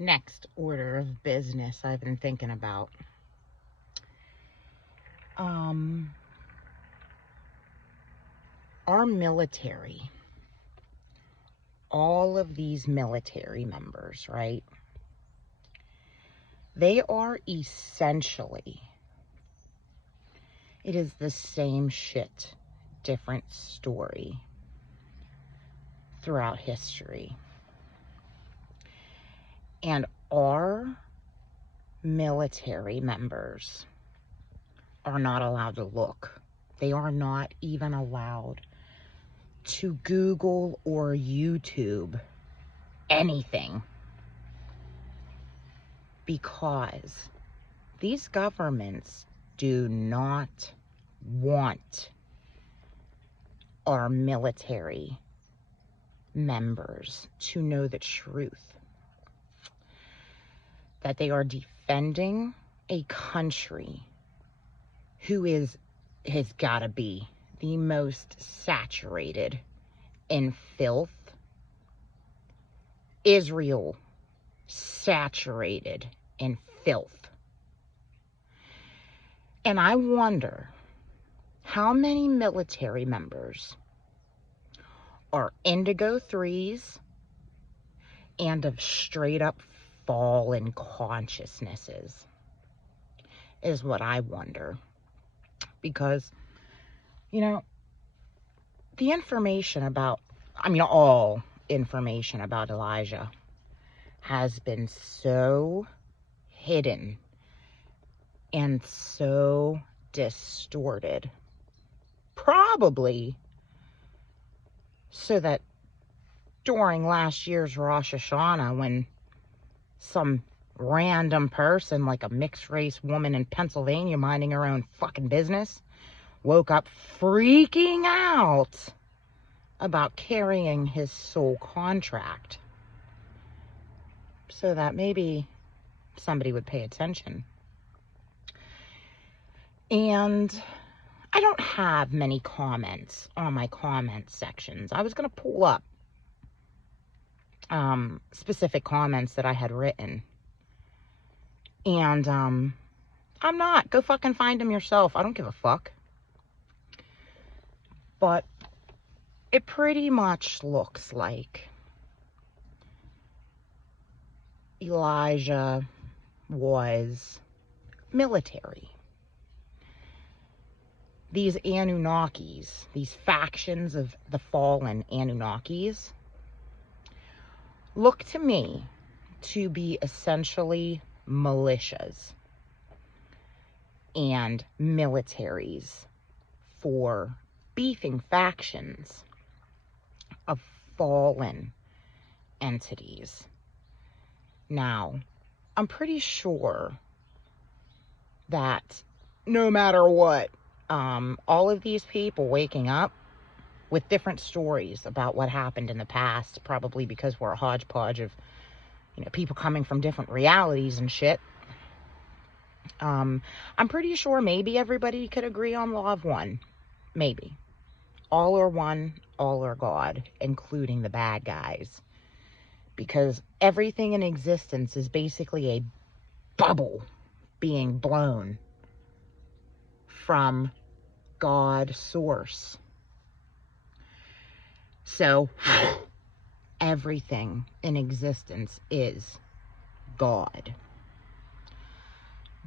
next order of business I've been thinking about. Our military, all of these military members, right? They are essentially, it is the same shit, different story throughout history. And our military members are not allowed to look. They are not even allowed to Google or YouTube anything, because these governments do not want our military members to know the truth, that they are defending a country who has got to be the most saturated in filth. Israel, saturated in filth. And I wonder how many military members are indigo 3s and of straight up fallen consciousnesses, is what I wonder. Because, you know, the information about, all information about Elijah has been so hidden and so distorted. Probably so that during last year's Rosh Hashanah, when some random person, like a mixed race woman in Pennsylvania minding her own fucking business, woke up freaking out about carrying his soul contract, so that maybe somebody would pay attention. And I don't have many comments on my comment sections. I was going to pull up specific comments that I had written. And I'm not. Go fucking find them yourself. I don't give a fuck. But it pretty much looks like Elijah was military. These Anunnakis, these factions of the fallen Anunnakis, look to me to be essentially militias and militaries for beefing factions of fallen entities. Now, I'm pretty sure that no matter what, all of these people waking up with different stories about what happened in the past, probably because we're a hodgepodge of, people coming from different realities and shit. I'm pretty sure maybe everybody could agree on law of one. Maybe. All are one, all are God, including the bad guys. Because everything in existence is basically a bubble being blown from God source. So, everything in existence is God.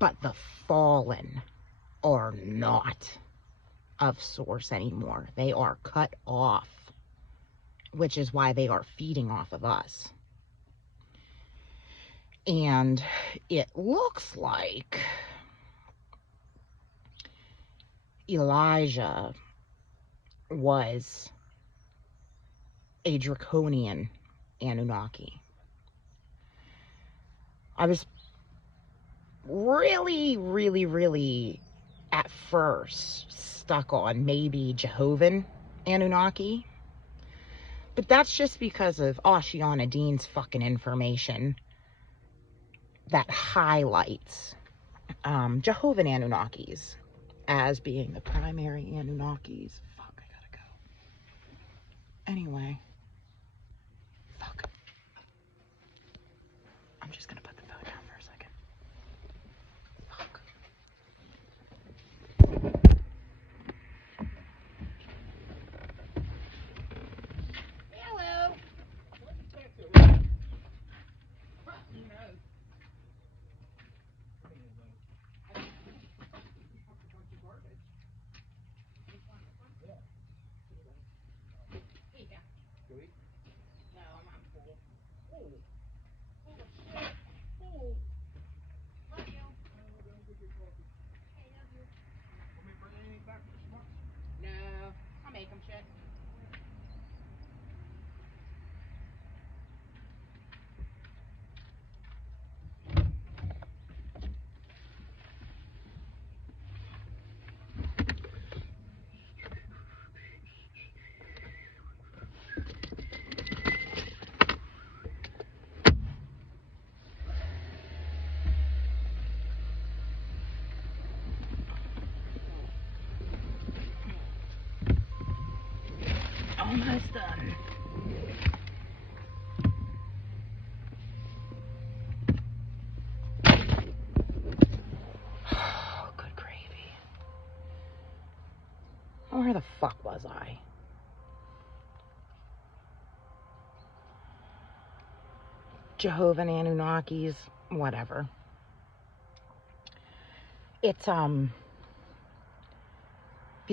But the fallen are not of source anymore. They are cut off, which is why they are feeding off of us. And it looks like Elijah was a draconian Anunnaki. I was really at first stuck on maybe Jehovah's Anunnaki, but that's just because of Ashiana Dean's fucking information that highlights Jehovah's Anunnakis as being the primary Anunnakis. Fuck, I gotta go. Anyway, fuck. I'm just Jehovah Anunnakis, whatever. It's, the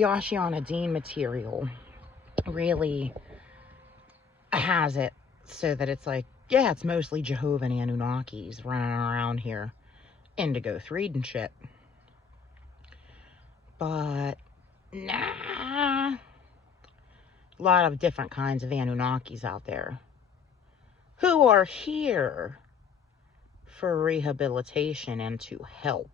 Oceana Dean material really has it so that it's like, yeah, it's mostly Jehovah Anunnakis running around here, Indigo 3 and shit. But, nah. A lot of different kinds of Anunnakis out there who are here for rehabilitation and to help.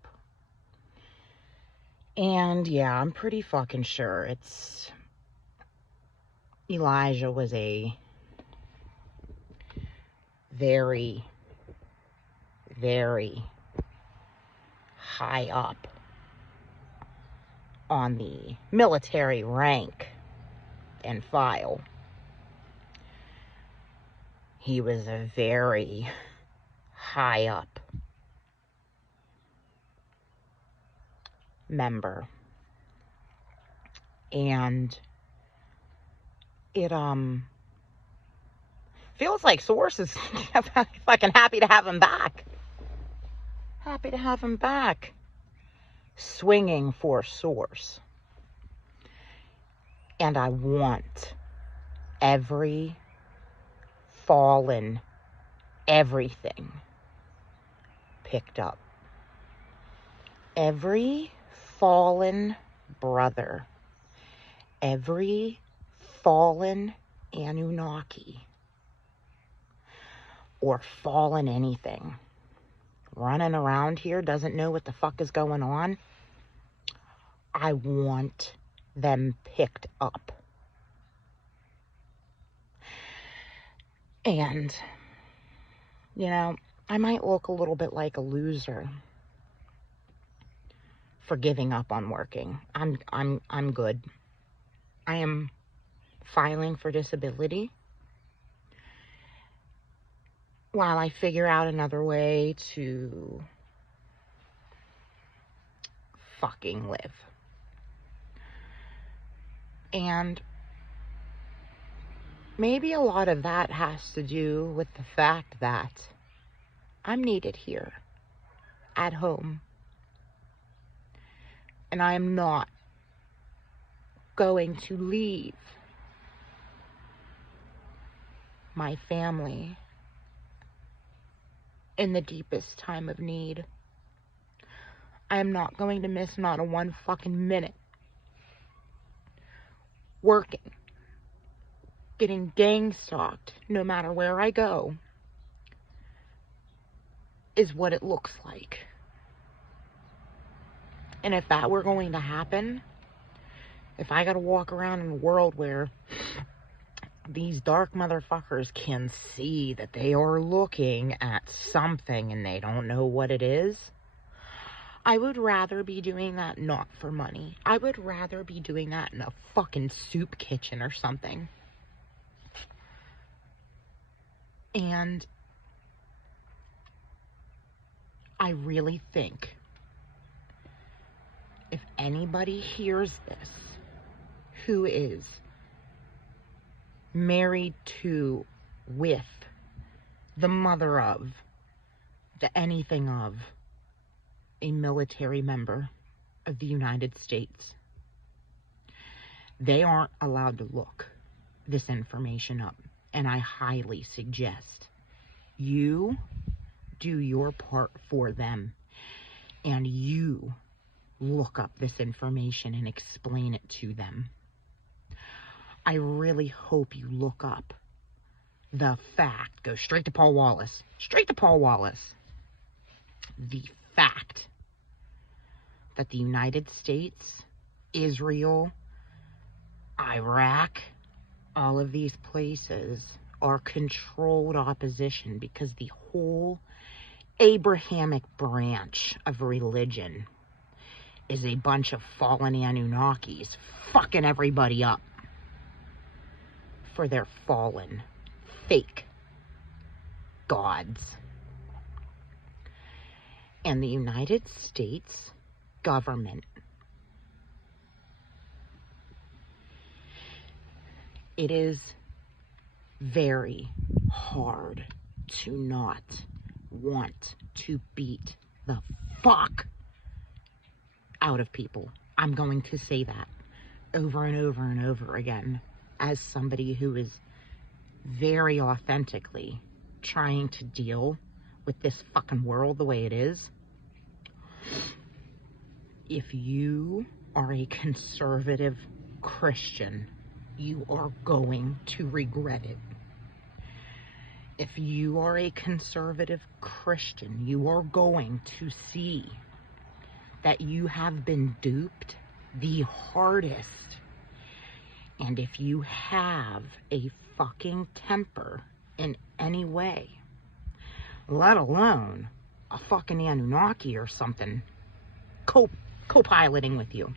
And yeah, I'm pretty fucking sure it's Elijah was a very, very high up on the military rank and file. He was a very high up member. And it feels like Source is fucking happy to have him back. Happy to have him back. Swinging for Source. And I want every fallen everything picked up. Every fallen brother. Every fallen Anunnaki. Or fallen anything. Running around here, doesn't know what the fuck is going on. I want them picked up. And, you know, I might look a little bit like a loser for giving up on working. I'm good. I am filing for disability while I figure out another way to fucking live. And maybe a lot of that has to do with the fact that I'm needed here, at home. And I am not going to leave my family in the deepest time of need. I am not going to miss not a one fucking minute working, getting gang stalked, no matter where I go, is what it looks like. And if that were going to happen, if I gotta walk around in a world where these dark motherfuckers can see that they are looking at something and they don't know what it is, I would rather be doing that not for money. I would rather be doing that in a fucking soup kitchen or something. And I really think if anybody hears this who is married to, with, the mother of, the anything of a military member of the United States, they aren't allowed to look this information up. And I highly suggest you do your part for them and you look up this information and explain it to them. I really hope you look up the fact, go straight to Paul Wallace, the fact that the United States, Israel, Iraq, all of these places are controlled opposition because the whole Abrahamic branch of religion is a bunch of fallen Anunnakis fucking everybody up for their fallen, fake gods. And the United States government, it is very hard to not want to beat the fuck out of people. I'm going to say that over and over and over again as somebody who is very authentically trying to deal with this fucking world the way it is. If you are a conservative Christian, you are going to regret it. If you are a conservative Christian, you are going to see that you have been duped the hardest. And if you have a fucking temper in any way, let alone a fucking Anunnaki or something co-piloting with you,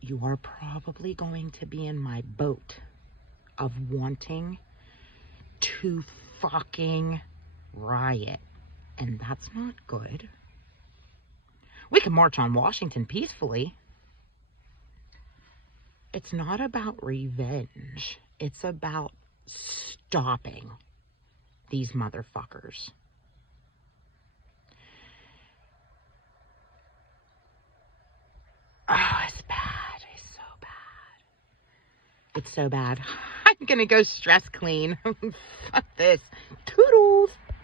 you are probably going to be in my boat of wanting to fucking riot. And that's not good. We can march on Washington peacefully. It's not about revenge. It's about stopping these motherfuckers. Oh, it's bad. It's so bad. It's so bad. I'm gonna go stress clean. Fuck this. Toodle.